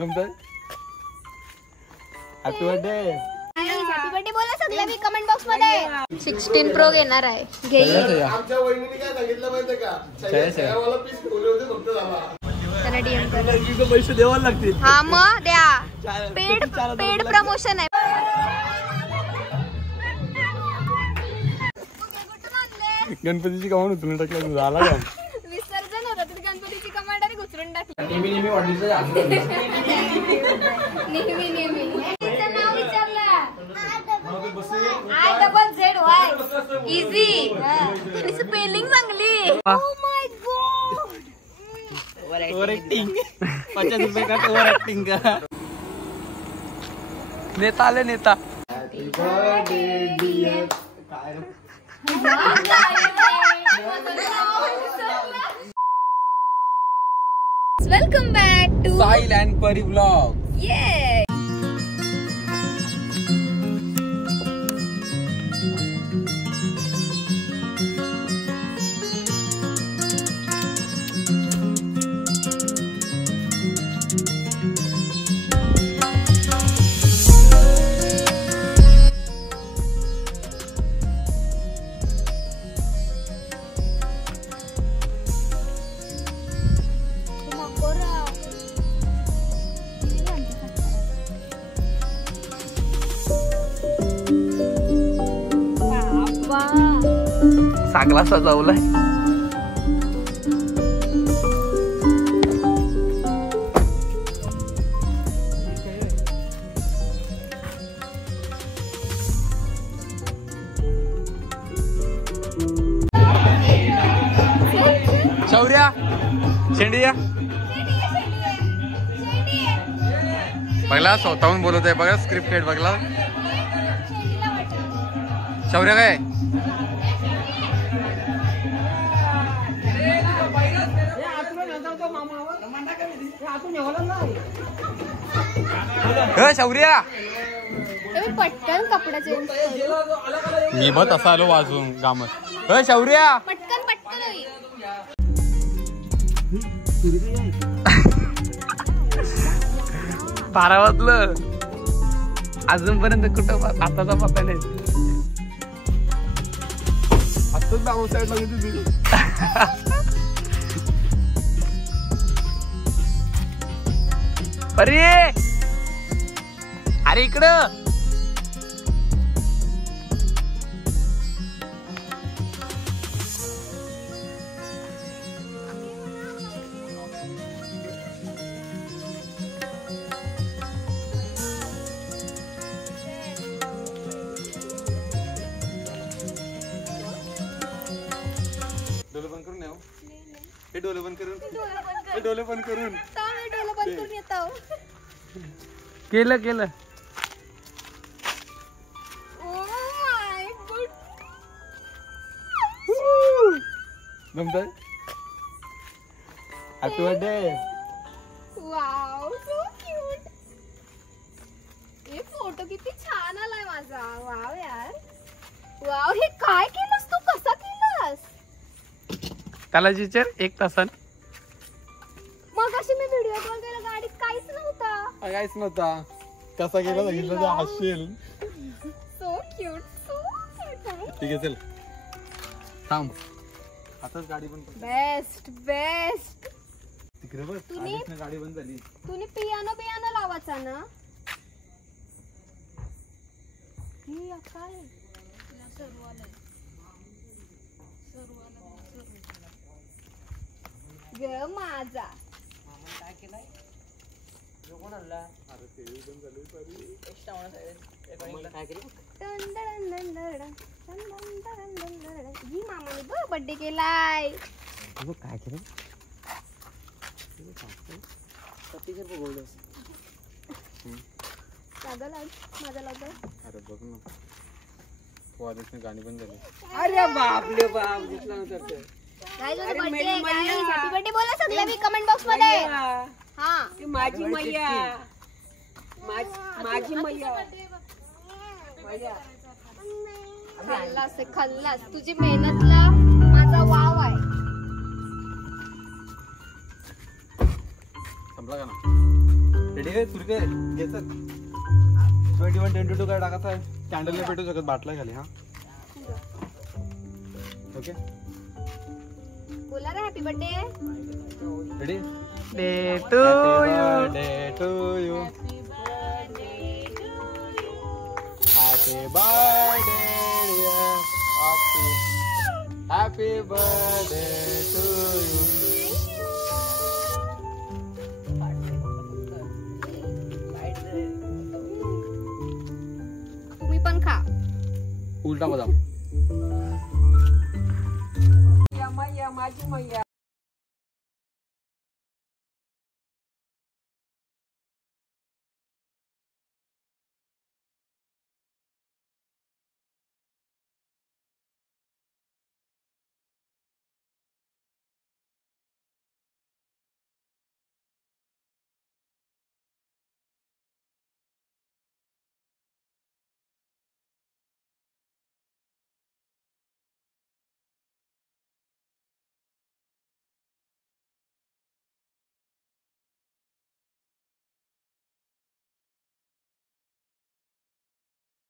Happy birthday. Happy birthday बोला सगळ्यांनी comment box मध्ये. 16 प्रो घेणार आहे. आमच्या वहिनीने काय सांगितलं माहितीये का? छायावाला पीस ठेवले होते फक्त झाला. त्याला डीएम कर. पैसे द्यावे लागतील. हा मग द्या. पेड प्रमोशन आहे. गणपतीची कमान उचलून टाकली झाला का? विसर्जन होतं तिथे गणपतीची कमांड आणि घुसरून टाकली. नेहमी वाढलीचं नेहमी तिचं नाव विचारलं. IZZY easy. तुझी स्पेलिंग चांगली. Oh my god. Over acting. 50 रुपये का ओव्हर ऍक्टिंग का? नेता आले नेता. Happy birthday dear. काय welcome back to Sahil and Pari blog. ये चांगला सजवलाय. शौर्या शेंडिया बघला स्वतःहून बोलत आहे बघा. स्क्रिप्टेड बघला. शौर्या काय शौर्या पटकन कपडे चेंज करू. मी बघ असा आलो वाजून गामत. शौर्या पटकन होईल. बारा वाजलं अजूनपर्यंत कुठं आताचा पत्ता नाही. आताच डाऊन साईडला गेली. अरे इकडं डोले बंद करून येऊ. हे डोले बंद करून डोले बंद करून येतो. केलं जमतंय. Happy birthday. Wow so cute. हे फोटो किती छान आलाय माझा. वाव यार. वाव हे काय केलंस तू? कसा केलंस? त्याला विचार 1 तासान. मग अशी मी व्हिडिओ कॉल केला गाडीत काहीच नव्हता. कसा केला सांगितलं तर हसशील. So cute. ठीक आहे चल थांब. आताच गाडी बंद. बेस्ट तिकडे बघ. गाडी बंद झाली. तुम्ही पियानो लावायचा ना. ही काय ग माझा. काय केलाय? कोण आणला? अरे ते बंद झाली सॉरी. एक्स्ट्रा काय केलं? ही मामाने बघ बर्थडे केलाय. काय केलं? माझा लावतो. अरे बघ ना वादच गाणी बंद झाली. अरे बापले बाप. दिसला नव्हता. हॅपी बर्थडे बोला सगळ्यांनी कमेंट बॉक्स मध्ये. हा माझी मैया. माझी मैया. खाल्लास तुझी मेहनतला माझा वाव आहे. संपला का ना? रेडी आहे तुरके घ्यायचं 21 22 काय टाकायचं आहे कॅन्डल नाही पेटू शकत बाटला खाली हा ओके बोला रे happy birthday ready day to day to you happy birthday happy birthday to you तुम्ही पण खा उलटा बदाम मैया माझी मैया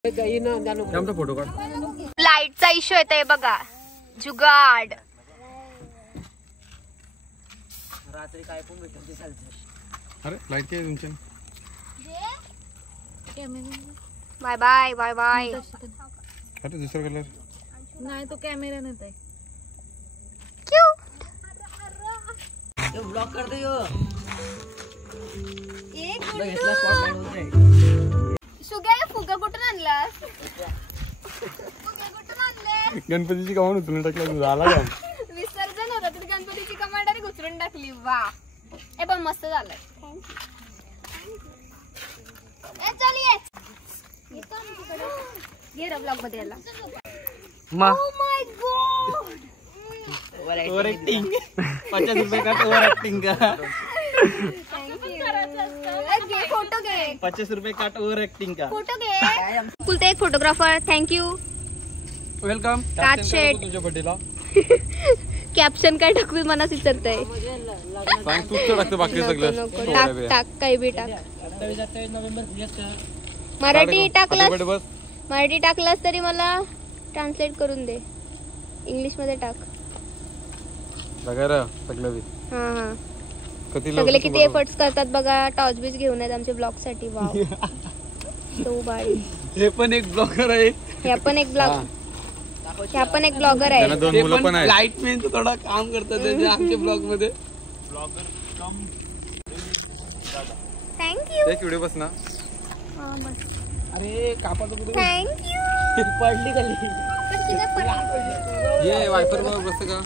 आमचा फोटो काढ लाईटचा इश्यू येतोय बघा जुगाड रात्री काय पण भेटत ते चालतं अरे लाईट काय तुमच्या बाय बाय बाय बाय अरे दुसरा कलर नाही तो कॅमेरा नेत आहे ब्लॉक कर दे यो एक घेतला स्पॉटलाइट होते सुग्या फुगा कुठून आणलास फुगे कुठून आणले गणपतीची कामं उचलून टाकलं झाला का विसर्जन होतं तर गणपतीची कमांड आणि घुसरून टाकली वा ए पण मस्त झालंय चल ये ये रे ब्लॉग मध्ये याला मा oh my god over acting 50 रुपये का ओव्हर ऍक्टिंग का घे फोटो घे 50 रुपये काट ओव्हर ऍक्टिंग का फोटो घे कुलते एक फोटोग्राफर थँक्यू वेलकम राज शेठ. तुझ्या बर्थडेला कॅप्शन काय टाकू मला विचारतंय सांग तूच तर टाकते बाकी सगळं टाक टाक काही बी टाक 27 नोव्हेंबर मराठी टाकलास बस मराठी टाकलास तरी मला ट्रान्सलेट करून दे इंग्लिश मध्ये टाक बघा सगळं हा हा किती सगळे किती एफर्ट्स करतात बघा टॉर्च बीच घेऊन आहेत आमच्या ब्लॉग साठी वाव तो बाई हे पण एक ब्लॉगर आहे ह्या पण एक ब्लॉगर आहे दोन मुलं पण आहेत लाईट मॅन थोडा काम करतात ते आमच्या ब्लॉग मध्ये थँक्यू एक व्हिडिओ बस ना अरे कापाचं कुठे थँक्यू पडली खाली ये वायपर वर बसतं का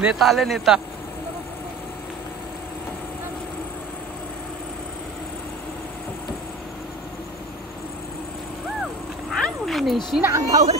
नेता आले नेता नेशीन अंगावर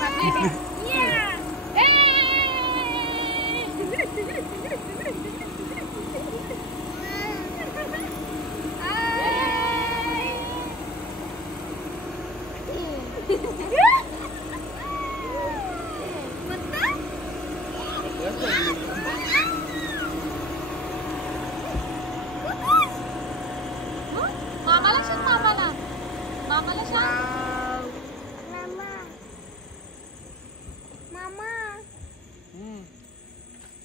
मामाला सांग मामाला सांग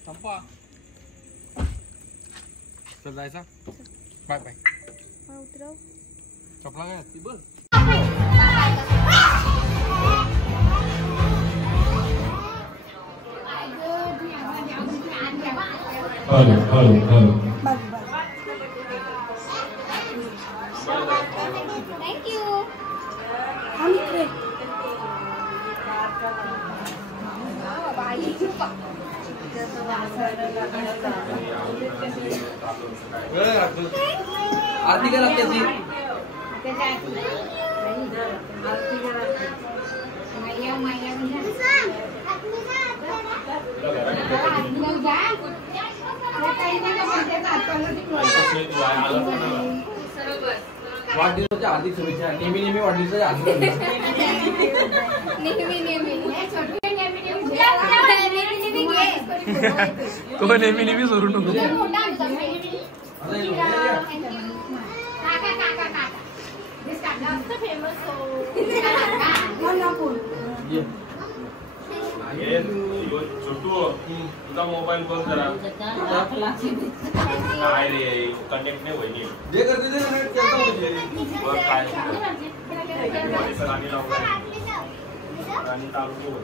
संपा चल जायचा बाय बाय चपला काय ती बस थँक्यू आरती करा त्याची वाढदिवसाच्या हार्दिक शुभेच्छा. नेहमी वाढदिवसाच्या हार्दिक शुभेच्छा. नेहमी सोडू नको. छोटू तुझा मोबाईल बंद करा. काय रे कनेक्ट नाही होईल. जे करते ते कनेक्ट करता म्हणजे बघ काय गाणी लावून गाणी चालू ठेव.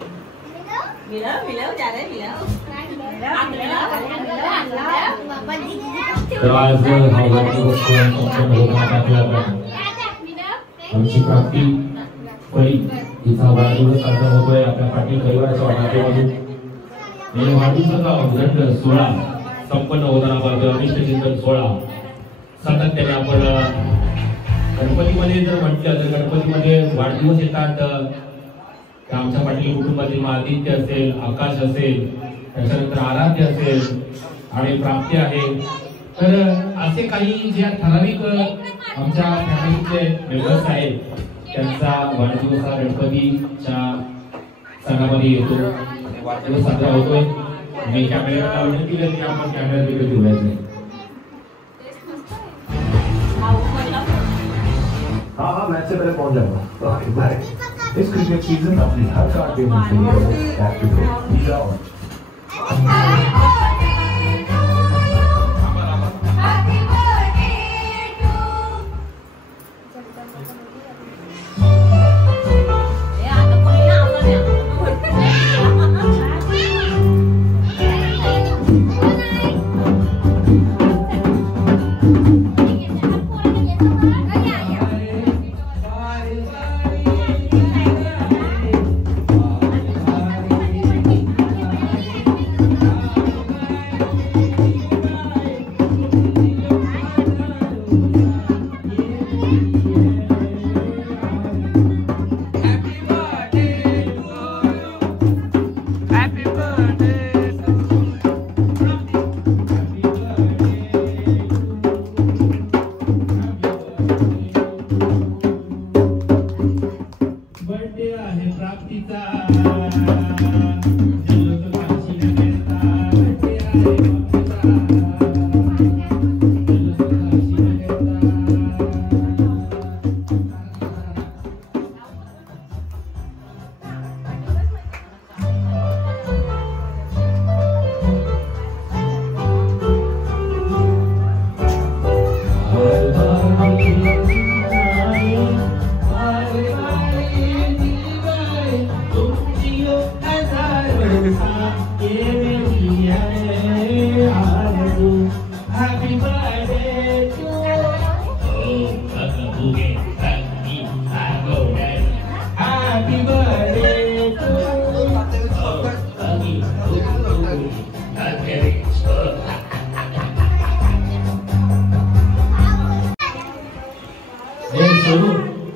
आमची प्राप्ती परी तिचा वाढदिवस साजरा होतोय आपल्या पाटील परिवाराच्या माध्यमातून. वाढदिवसाचा उद्घाटन सोहळा संपन्न होताना पाहतो. अनिष्ट चिंतन सोहळा सातत्याने आपण गणपतीमध्ये जर म्हटलं तर गणपतीमध्ये वाढदिवस येतात. आमच्या पाटील कुटुंबातील आदित्य असेल, आकाश असेल, त्याच्यानंतर आराध्य असेल आणि प्राप्ती आहे. तर असे काही जे ठराविक आमच्या फॅमिलीचे मेंबर्स आहेत त्यांचा वाढदिवस हा गणपतीच्या सणामध्ये येतो. वाढदिवस साजरा होतोय. मी कॅमेऱ्याला विनंती करते आपण कॅमेरा तिकडे ठेवायचं. हाँ मैच से पहले पहुंच जाऊंगा. बाय. इस क्रिकेट सीजन अपनी हर कार्ड पेमेंट के लिए वीजा ऑन.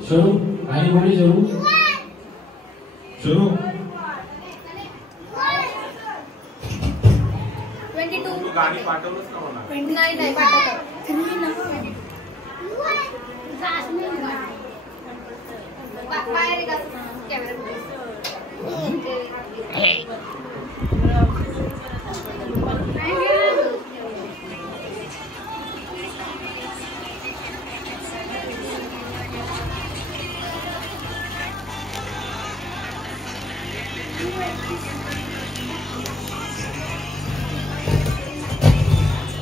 शुरू आणि बोली शुरू शुरू 22 गाणी पाठवलंच का मला? नाही पाठवतो. बाहेर का कॅमेरा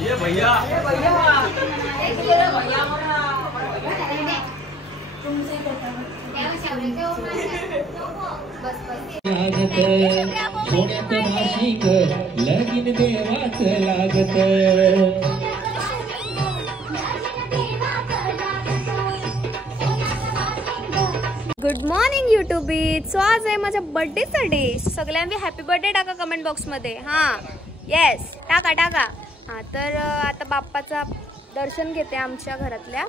ये भैया सोन्यात भाषिक लगीन देवाच लागत. Good morning युट्यूबीत. सो आज आहे माझ्या बर्थडेचा डे. सगळ्यांनी हॅपी बर्थडे टाका कमेंट बॉक्समध्ये. हां येस टाका. हां तर आता बाप्पाचा दर्शन घेते आमच्या घरातल्या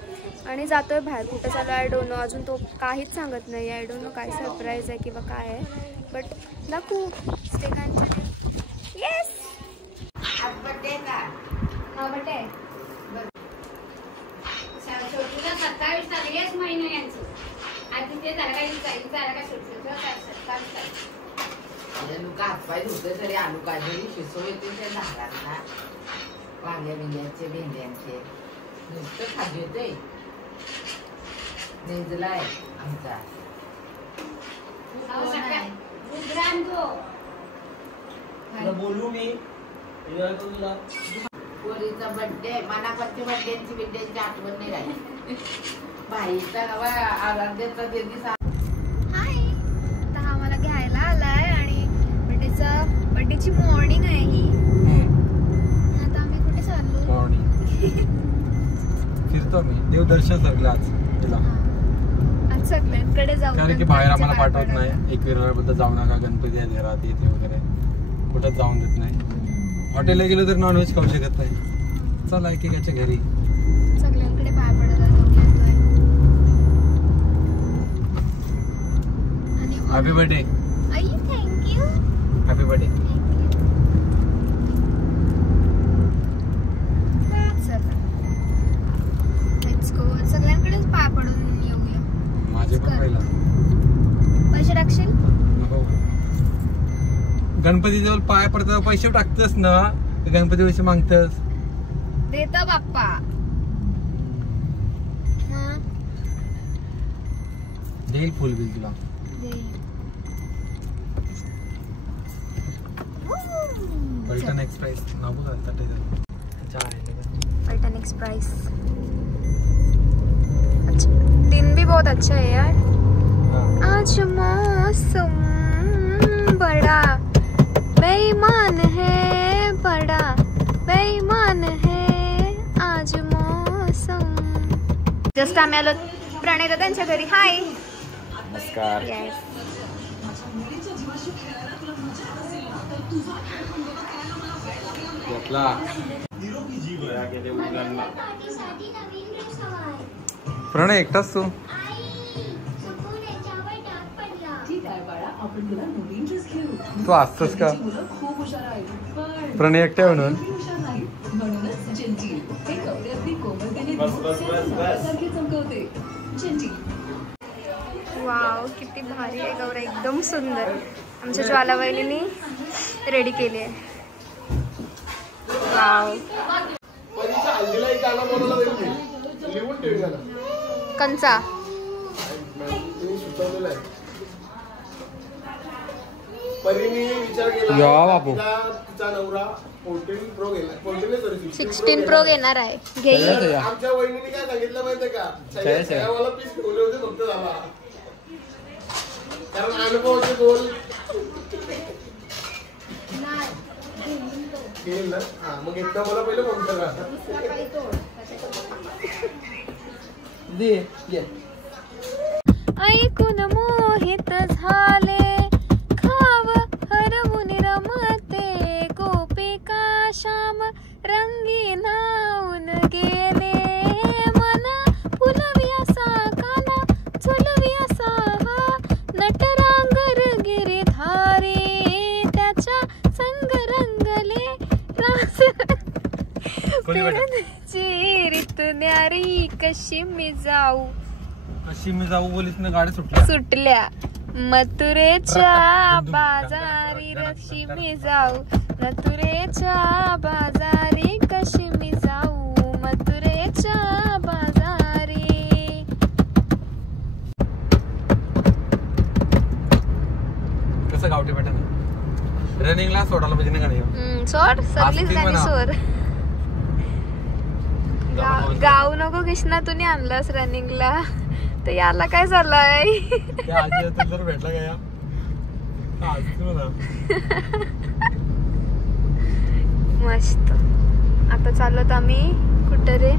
आणि जातोय बाहेर. कुठं चालू आय डोंट नो. अजून तो काहीच सांगत नाही. आय डोंट नो काय सरप्राईज आहे किंवा काय आहे. बट दाखवू स्टेगांच्या. येस बर्थडे का हा बर्थडे 27 तारीख आहे. हातपाय धुते तरी आलू काढलेली शिसो येते त्या झाडांना वांग्या बिंग्याचे भेंड्यांचे नुसतं खाली होते नेजलाय आमचा बोलू मी पोरीचा बर्थडे मनापरची बर्थडेची बिड्ड्यांची आठवण नाही राहिली बाईचा आराध्याचा दिवस. हाय, आता हा मला घ्यायला आलाय आणि बर्थडेची मॉर्निंग आहे ही. आता आम्ही कुठे चाललो? फिरतो मी देवदर्शन सगळं आज तिला आज सगळ्यांकडे जाऊ. कारण की बाहेर आम्हाला पाठवत नाही. एकविराबद्दल जाऊ नका, गणपती आहे घरात येते वगैरे कुठं जाऊन देत नाही. हॉटेलला गेलो तर नॉनव्हेज खाऊ शकत नाही. चला एकेकाच्या घरी सगळ्यांकडे पाय पडायला जाऊया. Happy birthday. Thank you. Happy birthday. Let's go. सगळ्यांकडेच पाय पडून येऊया. माझे पण पहिला पैसे टाकशील? नको. गणपती जवळ पाय पडता पैसे टाकतस ना, गणपती पैसे मागतस. देता बाप्पा. देईल फुल बिल तुला. पलटन एक्सप्रेस नको पलटन एक्सप्रेस. अच्छा, दिन भी बहुत अच्छा है यार. आज मौसम बड़ा बेईमान है, बड़ा बेईमान है आज मौसम. जस्ट आम्ही आलो प्रणय दादांच्या घरी. हाय. नमस्कार. येस. प्रणय एकटाच तू? तू असतोस का प्रणय एकट्या म्हणून? वाव, किती भारी आहे गौरा. एकदम सुंदर. आमच्या ज्वाला वहिनीने रेडी केली आहे. वाव. कंचा या बाबू 16 प्रो घेणार आहे. घेईल. आमच्या वहिनीने काय सांगितलं माहितीये का, मला पीस ठेवले होते फक्त झाला, कारण अनुभवाचे बोल घेईल ना. हा, मग एकदा मला पहिले फोन करा. ऐकून मोहित झाले, खाव हरवून रमते, गोपिका श्याम रंगी नाऊन गेले, मना फुलवी असा काना झुलवी असा हा, नटरांगर गिरिधारी त्याच्या संग रंगले रास रीत न्यारी. कशी मी जाऊ बोलीस ना, गाडी सुटल्या. मथुरेच्या बाजारी कशी मी जाऊ, मथुरेच्या बाजारी कशी मी जाऊ, मथुरेच्या बाजारी. कसं गावठी पॅटर्न रनिंगला सोडायला पाहिजे ना गाडी. सोड सगळीच गाणी सोड. गाव नको कृष्णा, तू नाही आणलास रनिंगला तर याला काय झालंय. भेटला का या मस्त. आता चाललो आम्ही कुठं रे,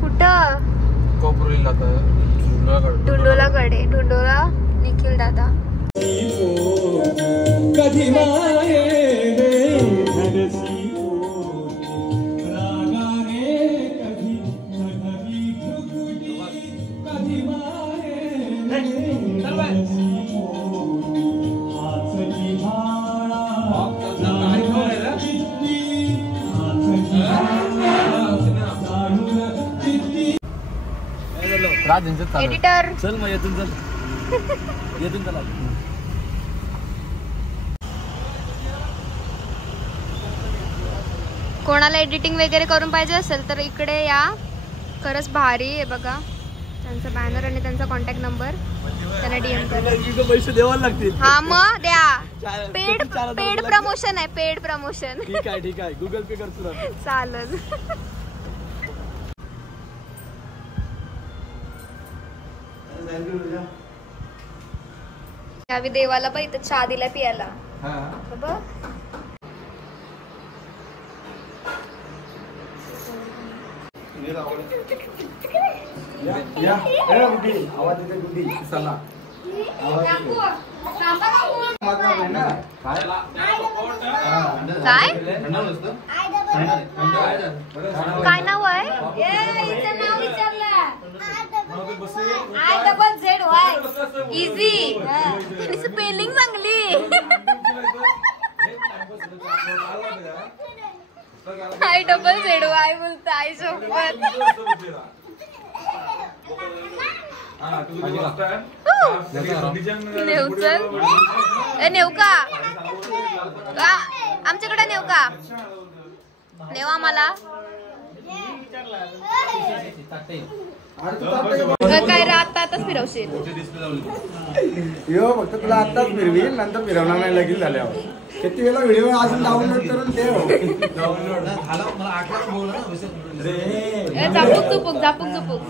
कुठं? कोपरुलीला, ढुंडोलाकडे. ढुंडोला निखिल दादा. एडिटर चल मग येतून चल येतून चला. कोणाला एडिटिंग वगैरे करून पाहिजे असेल तर इकडे या. खरंच भारी आहे बघा. त्यांचा बॅनर आणि त्यांचा कॉन्टॅक्ट नंबर. त्यांना DM करा. पैसे द्यावा लागतील. हा मग द्या. पेड प्रमोशन आहे. Paid promotion. ठीक आहे गुगल पे कर तुला. चालेल. यावी देवाला बाई इथं चहा दिला पियाला. बघ काय नाव आहे? नाव विचारलं. I-double-Z-Y easy. स्पेलिंग चांगली. I-double-Z-Y बोलता. आई सोबत नेऊ का? आमच्याकडे नेऊ का? नेऊ आम्हाला. काय आताच फिरवशील? यो फक्त तुला आताच फिरवील, नंतर फिरवणार नाही. लगेच झाल्यावर किती वेळा व्हिडिओ अजून डाउनलोड करून ठेव. झापूक झुपूक.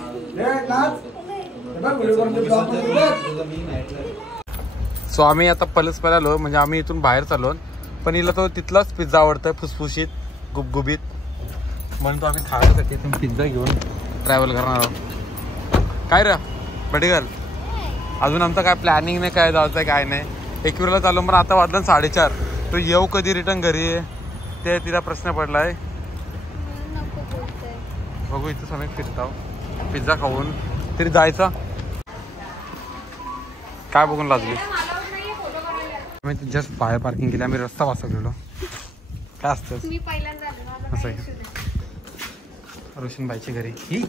सो आम्ही आता पलसपला आलो, म्हणजे आम्ही इथून बाहेर चाललो. पण हिला तो तिथलाच पिझ्झा आवडतोय, फुसफुशीत गुबगुबीत. म्हणून तो आम्ही खाण्यासाठी इथून पिझ्झा घेऊन ट्रॅव्हल करणार आहोत. काय रे बडेगल, अजून आमचं काय प्लॅनिंग नाही, काय जायचं काय नाही. एकविराला चाललो, पण आता वाजलं 4:30. तो येऊ कधी रिटर्न घरी ते तिला प्रश्न पडलाय. बघू इथं सगळे फिरताव, पिझ्झा खाऊन तरी जायचा. काय बघून लागली? आम्ही जस्ट बाहेर पार्किंग केली. आम्ही रस्ता वाचवलेलो. काय असतं असं आहे. रोशनबाईच्या घरी ही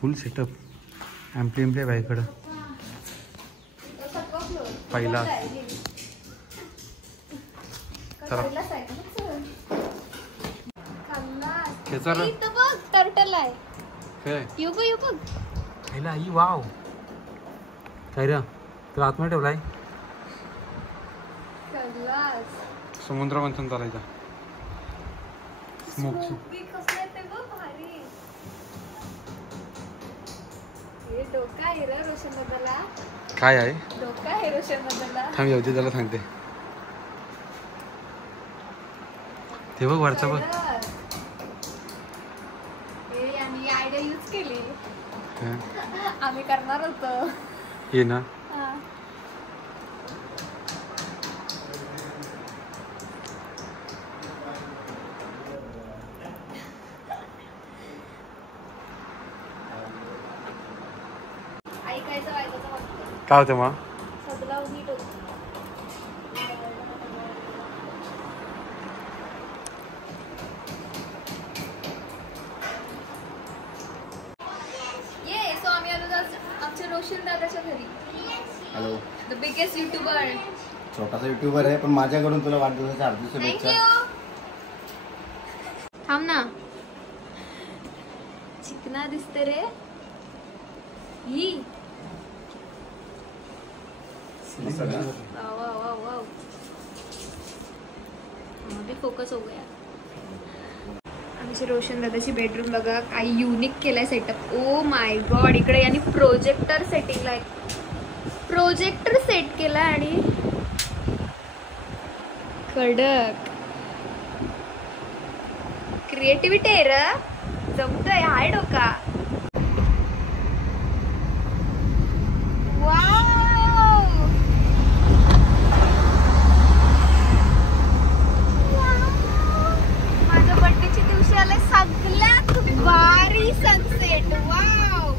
फुल सेटअप. एम्प्ली बाईकडं पहिला. चला टर्टल आहे. येऊ बघ. आई वाव. काय रे तुला आतमध्ये ठेवलाय? समुद्र मंथन चालायचा. स्मोक काय आहे? थांब येऊ दे, त्याला सांगते. ते बघ वरचा बघ. आयडिया यूज केली आम्ही करणार होतो. ये ना काय होतं मग? आमच्या रोशन दादाच्या घरी. हॅलो. The biggest YouTuber. छोटासा युट्यूबर आहे, पण माझ्याकडून तुला वाढदिवसाच्या हार्दिक शुभेच्छा. थांब ना. चिकना दिसते रे. ही अभी फोकस हो गया. आमची रोशन दादाची बेडरूम बघा, काही युनिक केलाय सेटअप. Oh my God. इकडे यांनी प्रोजेक्टर सेटिंगला प्रोजेक्टर सेट केलाय आणि कडक क्रिएटिव्हिटी आहे र. जमतंय. हाय डोका. माझ्या बर्थडेच्या दिवशी आलाय सगळ्यात भारी सनसेट. वाव.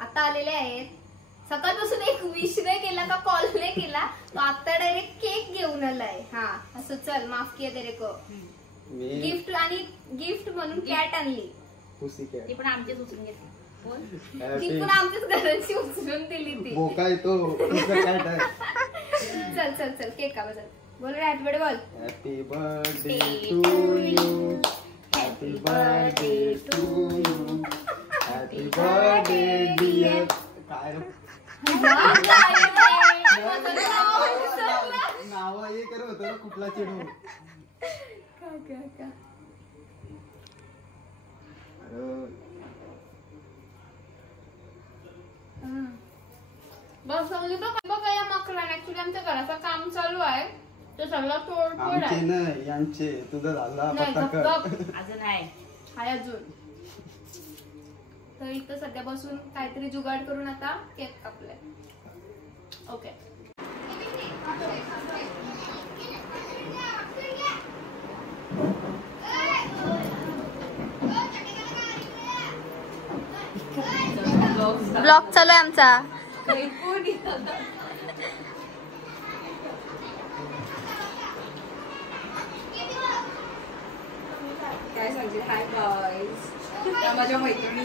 आता आलेले आहेत. सकाळपासून एक विश नाही केला का कॉल नाही केला हा असं चल माफ किया तेरे को. गिफ्ट आणि गिफ्ट म्हणून कॅट आणली. ती पण आमचीच उचलून घेतली. ती पण आमच्याच घराची उचलून दिली ती. चल चल चल केक कापा चल. बोल हॅपी बर्थडे बोल. Happy birthday to you. Happy birthday to you. Happy birthday dear. काय नाव हे करत होतं कुठला चिडू. बस समजू बघा या मकराने ऍक्च्युली आमच्या घराचं काम चालू आहे ते सगळं तोडफोड आहे. नाही यांचे तुझं झाला पत्ता कर. अजून आहे अजून. तर इथं सध्या बसून काहीतरी जुगाड करून आता केक कापलाय. ओके ब्लॉग चालू आहे आमचा. काय सांगते हाय गाईज त्या माझ्या मैत्रिणी.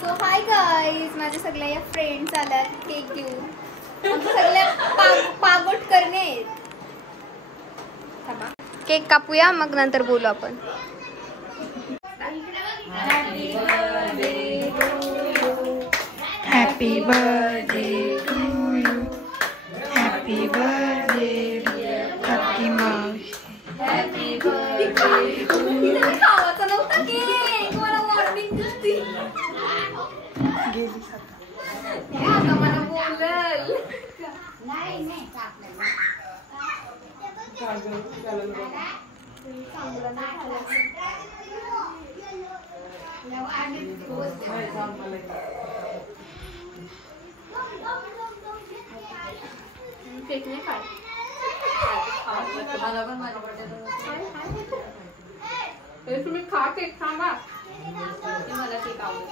सो हाय गाईज माझे सगळ्या या फ्रेंड्स आल्यात केक घेऊन. सगळ्या पागोट करणे आहेत. केक कापूया मग नंतर बोलू आपण. Happy birthday to you. Happy birthday happy मावशी. Happy birthday to you. खावाचा नव्हता केक मला वॉर्निंग दिसती. आता मला बोलल नाही नाही केक नाही खाय. मला पण माझ्या बर्थडे तुम्ही खा केक थांबा. मला केक आवडतो.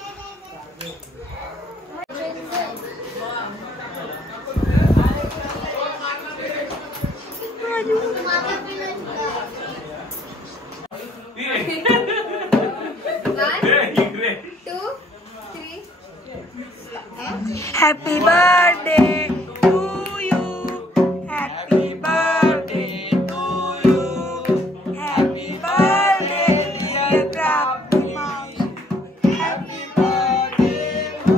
Happy birthday to you. Happy birthday to you. Happy birthday dear Prapti मावशी. हॅपी बर्थडे टू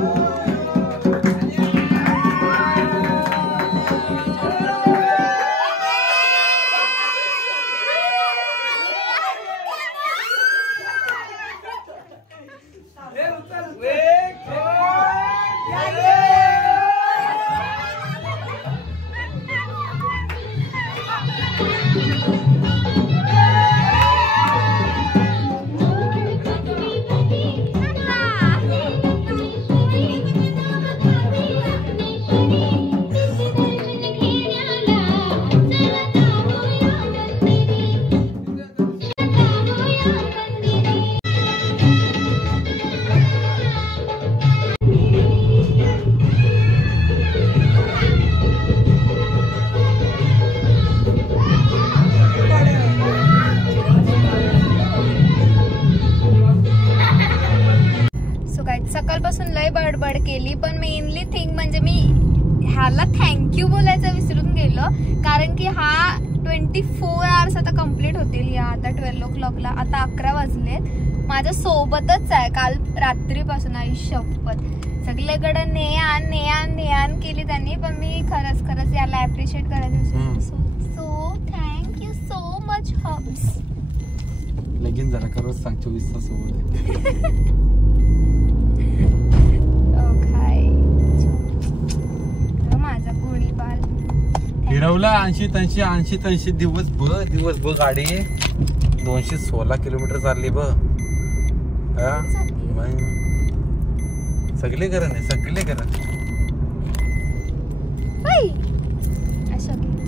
सकाळपासून लय बडबड केली पण मेनली थिंग म्हणजे मी ह्याला थँक्यू बोलायचं विसरून गेलो. कारण की हा 24 आवर्स आता कम्प्लीट होतील. या आता 12 o'clockला आता 11 वाजलेत. माझ्या सोबतच आहे काल रात्रीपासून. आई शपथ सगळीकडे ने आण केली त्यांनी. पण मी खरंच याला ऍप्रिशिएट करायचं. So thank you so much hubs. लगीन झाला का रोज सांग 24 तास. माझा गोळी बाल फिरवला 80 दिवस ब गाडी 216 किलोमीटर चालली ब. सगळे करण आहे सगळे करण.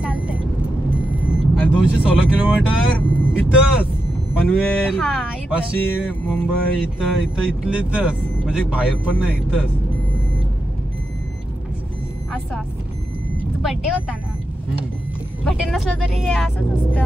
चालतंय. आणि 216 किलोमीटर इथंच पनवेल पाशी मुंबई इथं इथलेच म्हणजे बाहेर पण नाही इथंच. असं असं बर्थडे होता ना, बर्थडे नसलं तरी हे असंच असतं.